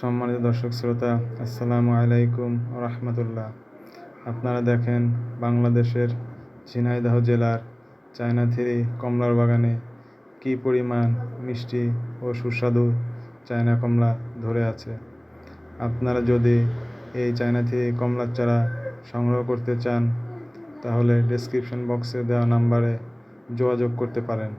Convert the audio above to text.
সম্মানিত দর্শক শ্রোতা, আসসালামু আলাইকুম রহমতুল্লাহ। আপনারা দেখেন বাংলাদেশের ঝিনাইদহ জেলার চায়না থ্রি কমলার বাগানে কি পরিমাণ মিষ্টি ও সুস্বাদু চায়না কমলা ধরে আছে। আপনারা যদি এই চায়না থ্রি কমলার চারা সংগ্রহ করতে চান, তাহলে ডেসক্রিপশন বক্সে দেওয়া নাম্বারে যোগাযোগ করতে পারেন।